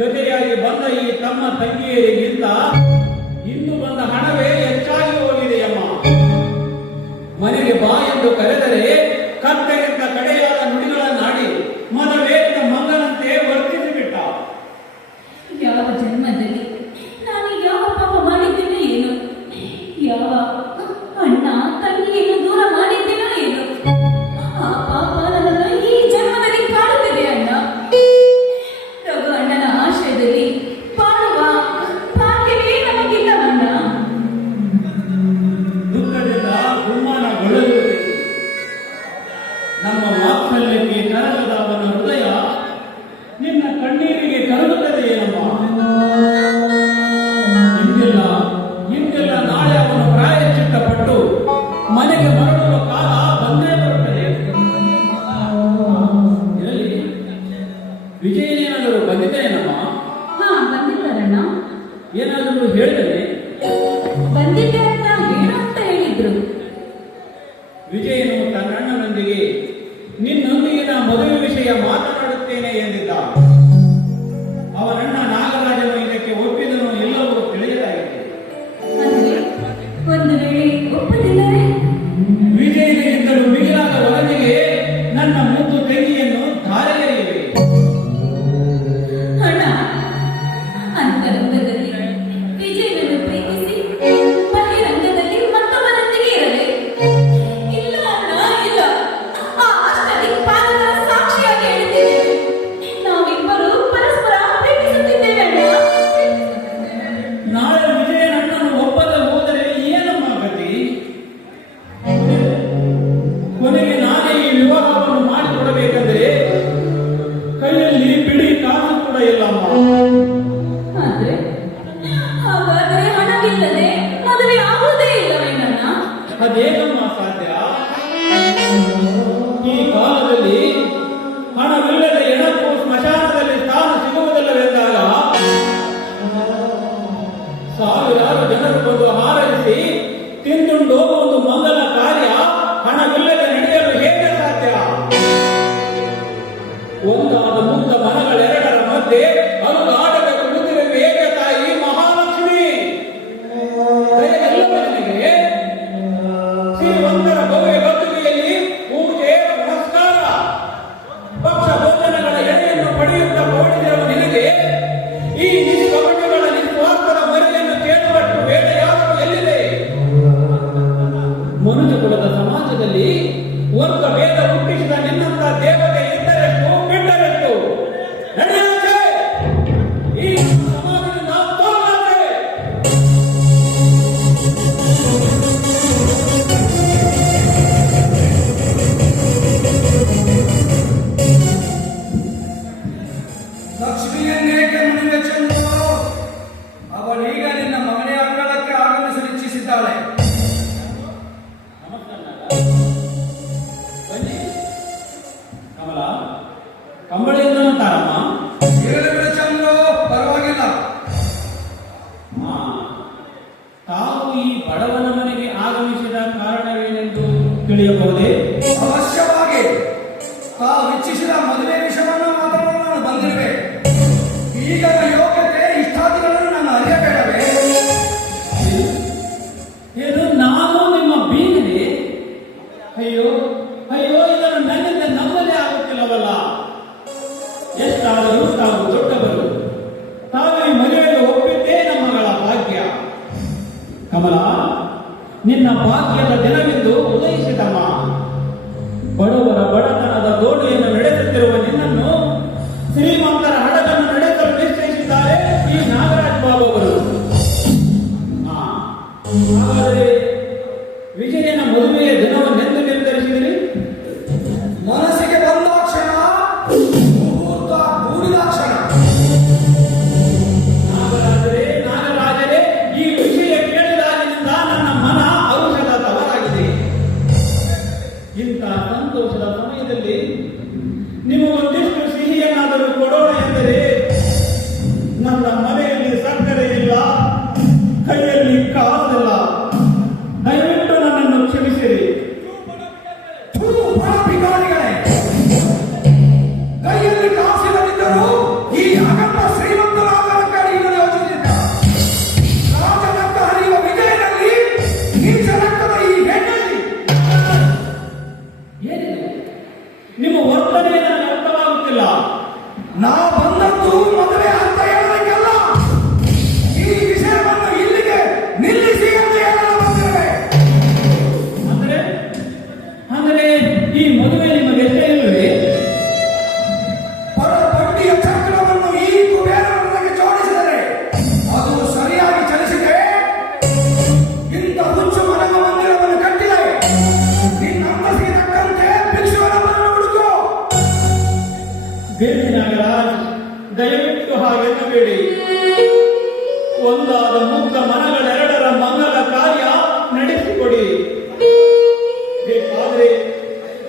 ಜೊತೆಯಾಗಿ ಬಂದ ಈ ತಮ್ಮ ತಂಗಿಯರಿಗಿಂತ ಇಂದು ಬಂದ ಹಣವೇ ಹೆಚ್ಚಾಗಿ ಹೋಗಿದೆಯಮ್ಮ. ಮನೆಗೆ ಬಾ ಎಂದು ಕರೆದರೆ ಕತ್ತೆಗಿಂತ ಕಡೆಯಾದ ನುಡಿಗಳನ್ನಾಡಿ ಮನವೇದ ಮಂಗನಂತೆ ವರ್ತಿಸಿಬಿಟ್ಟ. ಯಾವ ಜನ್ಮದಲ್ಲಿ ನಾನು ಯಾವ ಪಾಪ ಮಾಡಿದ್ದೇನೋ ಏನು, ಯಾವ ಅಣ್ಣ ತಂಗಿಯನ್ನು ದೂರ ಮಾಡಿದ್ದೇನೋ ಏನು, ಆ ಪಾಪ ನನ್ನನ್ನು ಈ ಜನ್ಮದಲ್ಲಿ ಕಾಡುತ್ತಿದೆ ಅಣ್ಣ. ರಘು ಅಣ್ಣನ ಆಶ್ರಯದಲ್ಲಿ ಬಾಳುವ ಭಾಗ್ಯವೇ ನಮಗಿಲ್ಲವಣ್ಣ. ದುಃಖದಿಂದ ಗುಮ್ಮನಗೊಳ್ಳುತ್ತದೆ. ನಮ್ಮ ವಾತ್ಸಲ್ಯಕ್ಕೆ ಕರಗದ ಅವನ ಹೃದಯ ನಿನ್ನ ಕಣ್ಣೀರಿಗೆ ಕರಗುತ್ತದೆ ಏನಮ್ಮ. ಇಂದೆಲ್ಲ ನಾಳೆ ಅವನು ಪ್ರಾಯಶ್ಚಿತ್ತಪಟ್ಟು ಮನೆಗೆ ಮರಳುವ ಕಾಲ ಬಂದೇ ಬರುತ್ತದೆ. ಇದರಲ್ಲಿ ವಿಜಯನೇನಾದರೂ ಬಂದಿದ್ದೇನಮ್ಮ? ಬಂದಿದ್ದಾರಣ್ಣ. ಏನಾದರೂ ಹೇಳಿದರೆ ಬಂದಿದ್ದೆ ಅಂತ ಏನು ಅಂತ ಹೇಳಿದ್ರು. ವಿಜಯನು ತನ್ನಣ್ಣನೊಂದಿಗೆ ನಿನ್ನೊಂದಿಗಿನ ಮದುವೆ ವಿಷಯ ಮಾತನಾಡುತ್ತೇನೆ ಎಂದಿದ್ದ. ಅವನಣ್ಣ ನಾಗರಾಜನು ಇದಕ್ಕೆ ಒಪ್ಪಿದನು ಎಲ್ಲವೂ ತಿಳಿಯಲಾಗಿದೆ. ಅಂದ್ರೆ ಒಂದು ವೇಳೆ ಒಪ್ಪದಿಲ್ಲವೇ? ವಿಜಯನಿಂದಲೂ ಮಿಗಿಲಾದ ಒಲವಿಗೆ ನನ್ನ ಮುದ್ದು ತಂಗಿಯನ್ನು ಧಾರೆಯರಿವೆ. ಅಣ್ಣ, ಅಂತರಂಗದಲ್ಲಿ ವಿಜಯನನ್ನು ಪ್ರೀತಿಸಿ ಬಹಿರಂಗದಲ್ಲಿ ಮತ್ತೊಬ್ಬರೊಂದಿಗೆ ಇರಲಿ. ಇಲ್ಲ ಅಣ್ಣ, ಇಲ್ಲ. ಆ ಅಷ್ಟದಿಕ್ಪಾಲಕರ ಸಾಕ್ಷಿಯಾಗಿ ಹೇಳಿದ್ದೇವೆ. ನಾವಿಬ್ಬರು ಪರಸ್ಪರ ಪ್ರೀತಿಸುತ್ತಿದ್ದೇವೆ ಅಣ್ಣ. ನಾಳೆ ವಿಜಯನಣ್ಣನು ಒಪ್ಪದ ಹೋದರೆ ಏನಮ್ಮ ಗತಿ? ಕೊನೆಗೆ ನಾನೇ ಈ ವಿವಾಹವನ್ನು ಮಾಡಿಕೊಡಬೇಕೆಂದರೆ ಕೈಯಲ್ಲಿ ಬಿಡಿ ಕಾಸು ಕೂಡ ಇಲ್ಲಮ್ಮ. ಆದ್ರೆ ಹಾಗಾದರೆ ಹಣವಿಲ್ಲದೆ ಮದುವೆ ಆಗುವುದೇ ಇಲ್ಲವೇನಣ್ಣ? ಅದೇನಮ್ಮ ಸಾಧ್ಯ? ಈ ಕಾಲದಲ್ಲಿ ಹಣವಿಲ್ಲದ ಎಣಕ್ಕೂ ಸ್ಮಶಾನದಲ್ಲಿ ಸ್ಥಾನ ಸಿಗುವುದಿಲ್ಲವೆಂದಾಗ ಸಾವಿರಾರು ಜನರು ಬಂದು ಹಾರೈಸಿ ತಿಂದುಂಡು ಒಂದು ಮಂಗಲ ಕಾರ್ಯ ಹಣವಿಲ್ಲದೆ ನಡೆಯಲು ಹೇಗೆ ಸಾಧ್ಯ? ಒಂದಾದ ಮುಗ್ಧ ಮನಗಳೆರಡರ ಮಧ್ಯೆ ಅರುಗಾಡದ ಕುಳಿತಿರುವ ಏಕ ತಾಯಿ ಮಹಾಲಕ್ಷ್ಮಿ ದಯೆಲ್ಲವನಿಗೆ ಶ್ರೀಮಂತರ ಭವ್ಯ ಗದ್ದುಗೆಯಲ್ಲಿ ಪೂಜೆ ಪುನಸ್ಕಾರ ಪಕ್ಷ ಭೋಜನಗಳ ಎಡೆಯನ್ನು ಪಡೆಯುತ್ತಾ ಓಡಿದಿರುವ ನಿನಗೆ ಈ ನಿಷ್ಕಪಟಗಳ ನಿಸ್ವಾರ್ಥದ ಮರಿಯನ್ನು ಕೇಳುವಷ್ಟು ವೇಳೆಯಾದರೂ ಎಲ್ಲಿದೆ? ಮನುಜ ಕುಲದ ಸಮಾಜದಲ್ಲಿ ವರ್ಗ ಭೇದ ಹುಟ್ಟಿಸಿದ ನಿನ್ನಂತ ದೇವತೆ ಇದ್ದರೆಷ್ಟು ಬಿಟ್ಟರೆಷ್ಟು? ನಡೆಯಾಚೆ! ಈ ಸಮಾಜದಿಂದ ತೋರಾಚೆ! ಲಕ್ಷ್ಮಿಯನ್ನೇಕೆ ಮದುವೆ ಚೆಂದು? ಅವಳೀಗ ನಿನ್ನ ಮಗನೇ ಅಂಗಳಕ್ಕೆ ಆಗಮಿಸಲು ಇಚ್ಛಿಸಿದ್ದಾಳೆ. ಬನ್ನಿ ಕಮಲ, ಕಂಬಳಿಯಿಂದ ಅಂತಾರಮ್ಮ. ಹೇಳಿದ್ರೆ ಚಂದ್ರು, ಪರವಾಗಿಲ್ಲ. ತಾವು ಈ ಬಡವನ ಮನೆಗೆ ಆಗಮಿಸಿದ ಕಾರಣವೇನೆಂದು ತಿಳಿಯಬಹುದೇ? ಅವಶ್ಯವಾಗಿ ತಾವು ಇಚ್ಛಿಸಿದ ಮದುವೆ ವಿಷಯವನ್ನು ಮಾತಾಡಲು ನಾನು ಬಂದಿರುವೆ. ಈಗ ಯೋಗ್ಯತೆ ಇಷ್ಟಾದಿಗಳನ್ನು ನಾನು ಅರಿಯಬೇಡವೇ? ಇದು ನಾನು ನಿಮ್ಮ ಬೀಗನೆ. ಅಯ್ಯೋ ಅಯ್ಯೋ, ಇದನ್ನು ನನ್ನಿಂದ ನಂಬಲೇ ಆಗುತ್ತಿಲ್ಲವಲ್ಲ. ಎಷ್ಟಾದರೂ ತಾವು ದೊಡ್ಡವರು. ತಾವೇ ಮದುವೆಗೆ ಒಪ್ಪಿದ್ದೇ ನಮ್ಮಗಳ ಭಾಗ್ಯ. ಕಮಲ, ನಿನ್ನ ಭಾಗ್ಯದ ದಿನವೆಂದು ಉದಯಿಸಿದಮ್ಮ. ಬಡವರ ಬಡತನದ ದೋಣಿಯನ್ನು ನಡೆಸುತ್ತಿರುವ ನಿನ್ನನ್ನು ಶ್ರೀಮಂತರ ಹಡಗನ್ನು ನಡೆಸಲು ನಿಶ್ಚಯಿಸಿದ್ದಾರೆ ಈ ನಾಗರಾಜ್ ಬಾಬು ಅವರು. ಹಾಗಾದರೆ ವಿಜಯನ ಮದುವೆಯ ದಿನವನ್ನೆಂದು ನಿರ್ಧರಿಸಿದಿರಿ? ಮನಸ್ಸಿಗೆ ಬಂದಾಕ್ಷಣ, ಮುಹೂರ್ತ ಕೂಡಿದಾಕ್ಷಣ. ನಾಗರಾಜರೇ, ಈ ವಿಷಯ ಕೇಳಿದಾಗಿನಿಂದ ನನ್ನ ಮನ ಔಷಧ ತವರಾಗಿದೆ. ಬೇಡಿ ನಾಗರಾಜ್, ದಯವಿಟ್ಟು ಹಾಗೆನ್ನಬೇಡಿ. ಒಂದಾದ ಮುಗ್ಧ ಮನಗಳೆರಡರ ಮಂಗಲ ಕಾರ್ಯ ನಡೆಸಿಕೊಡಿ.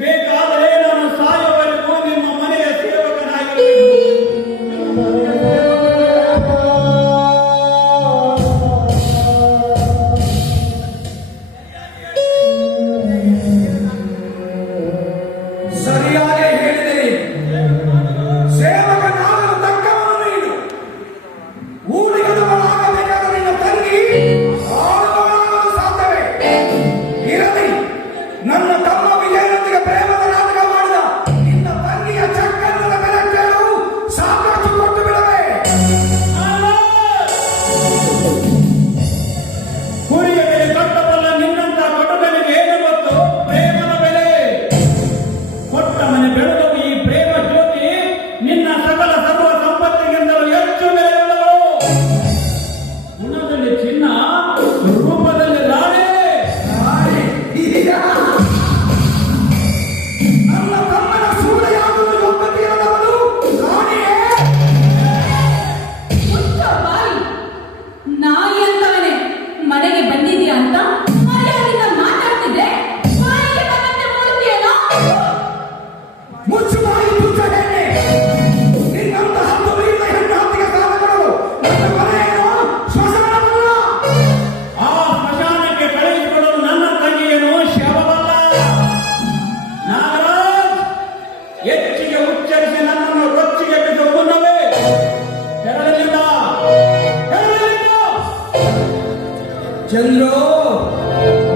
ಬೇಕಾದರೆ ನಾನು ಸಾಯುವವರೆಗೂ ನಿಮ್ಮ ಮನೆಯ ಸೇವಕನಾಗಿರಬೇಕು. ಸರಿಯಾಗಿ ಹೇಳಿದೆ. ಸೇವಕನಾಗಲು ತಕ್ಕವನು ನೀನು. ಊರಿಗದವಳಾಗಬೇಕಾದ ನಿನ್ನ ತಂಗಿ ಆಳುವವಳಾಗಲು ಸಾಧ್ಯವೇ? ಇರಲಿ, ನನ್ನ ತಮ್ಮ ವಿಜಯನೊಂದಿಗೆ ಪ್ರೇಮದ ನಾಟಕ ಮಾಡಿದ ನಿನ್ನ ತಂಗಿಯ ಚಕ್ಕರದ ಬೆಲೆ ಕೇಳಲು ಸಾಕಷ್ಟು ಕೊಟ್ಟು ಬಿಡವೆ. ಕುರಿಯ ಬೆಲೆ ಕಟ್ಟಬಲ್ಲ ನಿನ್ನಂತ ಕಟುಕನಿಗೆ ಏನು ಗೊತ್ತು ಪ್ರೇಮದ ಬೆಲೆ? ಕೊಟ್ಟ ಮನೆ ಬೆಳೆದವು ಈ ಪ್ರೇಮ ಜ್ಯೋತಿ ನಿನ್ನ ಸಕಲ ಸರ್ವ ಸಂಪತ್ತಿಗಿಂತಲೂ ಹೆಚ್ಚು ಬೆಲೆಯುಳ್ಳವು. ಗುಣದಲ್ಲಿ ಚಿನ್ನ, ರೂಪದಲ್ಲಿ ರಾಣೆ. ನನ್ನ ತಮ್ಮನ ಸೂಳೆಯಾಗುವುದು ಯೋಗ್ಯತೆಯಿಲ್ಲದವನು ರಾಣಿಯೇ. ಮುಚ್ಚೋ ಬಾಯಿ. ನಾಯಿ ಅಂತಾನೆ ಮನೆಗೆ ಬಂದಿದ್ಯಾ ಅಂತ ಮರ್ಯಾದೆಯಿಂದ ಮಾತಾಡ್ತಿದ್ರೆ ಬಾಯಿಗೆ ಬಂದಂತೆ ಮೂಡ್ತೀಯೇನೋ? ಮುಚ್ಚು ಬಾಯಿ ತುಚ್ಚ ಹೆಣ್ಣೆ. ನಿನ್ನಂತ ಹತ್ತು ವೀರ ಹೆಣ್ಣು ಹತ್ತಿಗೆ ಕಾಲ ಕೊಡಲು ನನ್ನ ಮನೆಯನ್ನು ಶ್ಮಶಾನವಲ್ಲ. ಆ ಸ್ಮಶಾನಕ್ಕೆ ಕಳುಹಿಸಿಕೊಡಲು ನನ್ನ ತಂಗಿಯೇನು ಶವವಲ್ಲ. ನಾಗರಾಜ್, ಹೆಚ್ಚಿಗೆ ಉಚ್ಚರಿಸಿ ನನ್ನನ್ನು ರೊಚ್ಚಿಗೆ ಬಿದ್ದು ಮುನ್ನವೇ ತೆರಳಿಲ್ಲ. ಚಂದ್ರು,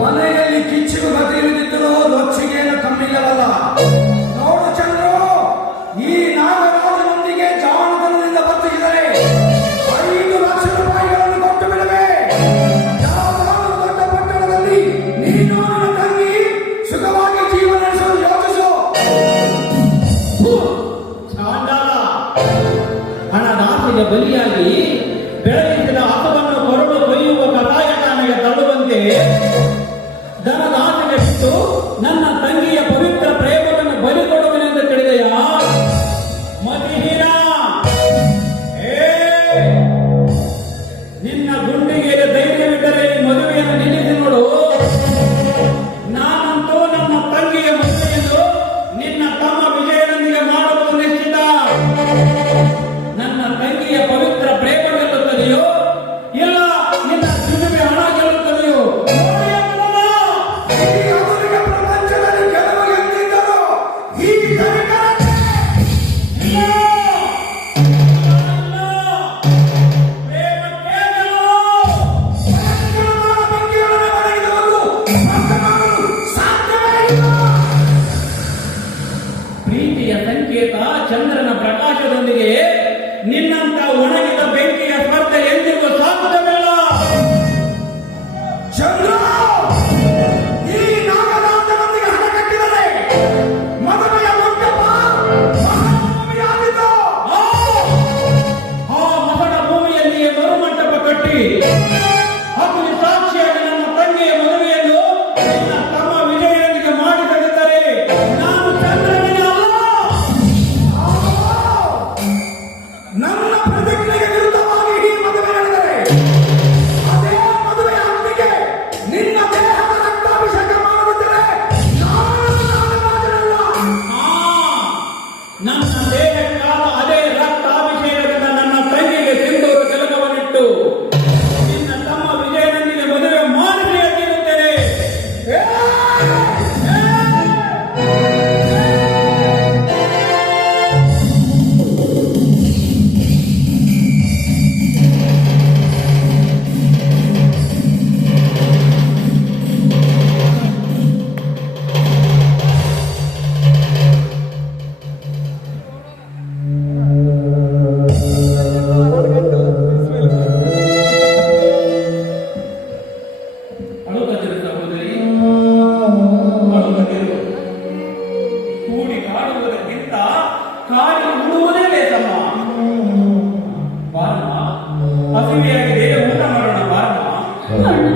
ಮನೆಯಲ್ಲಿ ಕಿಚ್ಚಿಗೂ ಗತಿಯಿಲ್ಲದಿದ್ದರೂ ರೊಚ್ಚಿಗೆಯನ್ನು ಕಮ್ಮಿಗಳಲ್ಲ. ನೋಡು ಚಂದ್ರು, ಈ ನಾಗರಾಜನೊಂದಿಗೆ ಜಾಣತನದಿಂದ ವರ್ತಿಸಿದರೆ 5 ಲಕ್ಷ ರೂಪಾಯಿಗಳನ್ನು ಕೊಟ್ಟು ಬಿಡುವೆ. ಯಾವುದಾದರೂ ದೊಡ್ಡ ಪಟ್ಟಣದಲ್ಲಿ ನೀನು ನಿನ್ನ ತಂಗಿ ಸುಖವಾಗಿ ಜೀವನ ನಡೆಸಲು ಯೋಚಿಸು. ಚಾಂಡಾಲ, ಹಣದಾಸೆಗೆ ಬಲಿಯಾಗಿ ಬೆಳಗಿಸಿದ ಹಸುವನ್ನು ಕೊರಡು ಕೊಯ್ಯುವ ಕಟಾಯಖಾನೆಗೆ ತಳ್ಳುವಂತೆ ದನದ ಆಸೆಗೆ ಬಿಟ್ಟು ನನ್ನ ತಂಗಿಯ ಪವಿತ್ರ ಪ್ರೇಮವನ್ನು ಬಲಿ ಕೊಡುವನೆಂದು ತಿಳಿದೆಯಾ ಮತಿಹೀನ? ನಿನ್ನ ಗುಂಡಿಗೆ ಧೈರ್ಯವಿದ್ದರೆ ಈ ಮದುವೆಯನ್ನು ನಿಲ್ಲಿಸಿ ನೋಡು. ನಾನಂತೂ ನನ್ನ ತಂಗಿಯ ಮದುವೆಯನ್ನು ನಿನ್ನ ತಮ್ಮ ವಿಜಯನೊಂದಿಗೆ ಮಾಡುವುದು ನಿಶ್ಚಿತ. ನನ್ನ ತಂಗಿಯ ಪವಿತ್ರ ಪ್ರೇಮ ಗೆಲ್ಲುತ್ತದೆಯೋ ಇಲ್ಲ ನಿನ್ನ ದುಡಿಮೆ ಹಣ ಗೆಲ್ಲುತ್ತದೆಯೋ ನೋಡಿ ಅನ್ನೋಣ. ಈ ಆಧುನಿಕ ಪ್ರಪಂಚದಲ್ಲಿ ಕೆಲವು ಎಂದಿದ್ದರೂ ಈ ಕಲಿಕಾಲಕ್ಕೆ ಇಲ್ಲ, ಪ್ರೇಮಕ್ಕೆ ಗೆಲುವು. ಪರಸ್ಪರರ ಬಂಕಿಗಳನ್ನು ಒದಗಿಸುವುದು ಮಾತನಾಡಲು ಸಾಧ್ಯವೇ ಇಲ್ಲ. ಪ್ರೀತಿಯ ಸಂಕೇತ ಚಂದ್ರನ ಪ್ರಕಾಶದೊಂದಿಗೆ ನಿನ್ನಂತ ಒಣಗಿದ ಬೆಂಕಿಯ ಸ್ಪರ್ಧೆ ಎಂದಿಗೂ ಸಾಧ್ಯವಿಲ್ಲ. ಚಂದ್ರ, ಈ ನಾಗರಾಜನೊಂದಿಗೆ ಹಣ ಕಟ್ಟಿದರೆ ಮದುವೆಯ ಮಂಟಪ ಮಹಾಭೂಮಿಯಾಗಿತ್ತು. ಆ ಮಹಡ ಭೂಮಿಯಲ್ಲಿಯೇ ಮರುಮಂಟಪ ಕಟ್ಟಿ ಅಗ್ನಿ ಸಾಕ್ಷಿಯಾಗಿ ನನ್ನ ತಂಗಿಯ ಮದುವೆಯನ್ನು ನಿನ್ನ ತಮ್ಮ ವಿಜಯನೊಂದಿಗೆ ಮಾಡಿಕೊಂಡಿದ್ದರೆ ನಾನು ಚಂದ್ರನಿಗೆ ಅಲ್ಲ. ನನ್ನ ಪ್ರತಿಜ್ಞೆಗೆ ವಿರುದ್ಧವಾಗಿ ಈ ಮದುವೆ ನಡೆದರೆ ಅದೇ ಮದುವೆಯ ಅಂತಿಗೆ ನಿನ್ನ ದೇಹದ ರಕ್ತಾಭಿಷೇಕ ಮಾಡದಿದ್ದರೆ ನಾನು ನಾಗರಾಜನಲ್ಲ. ನನ್ನ ದೇಹಕ್ಕಾದ ಅದೇ ರಕ್ತಾಭಿಷೇಕದಿಂದ ನನ್ನ ತಂಗಿಗೆ ಸಿಂಧೂರು ತಿಲಕವನ್ನಿಟ್ಟು ನಿನ್ನ ತಮ್ಮ ವಿಜಯನೊಂದಿಗೆ ಮದುವೆ ಮಾಡಿಯೇ ತೀರುತ್ತೇನೆ. ಅಳುಗದಿರು ಸಹೋದರಿ, ಅಳುಗದಿರು. ಕೂಡಿ ಕಾಡುವುದಕ್ಕಿಂತ ಕಾಡಿ ಉಳುವುದೇ ಲೇಸಮ್ಮ. ಬಾರಮ್ಮ, ಹಸಿವೆಯಾಗಿದೆ, ಊಟ ಮಾಡೋಣ ಬಾರಮ್ಮ. ಅಣ್ಣ,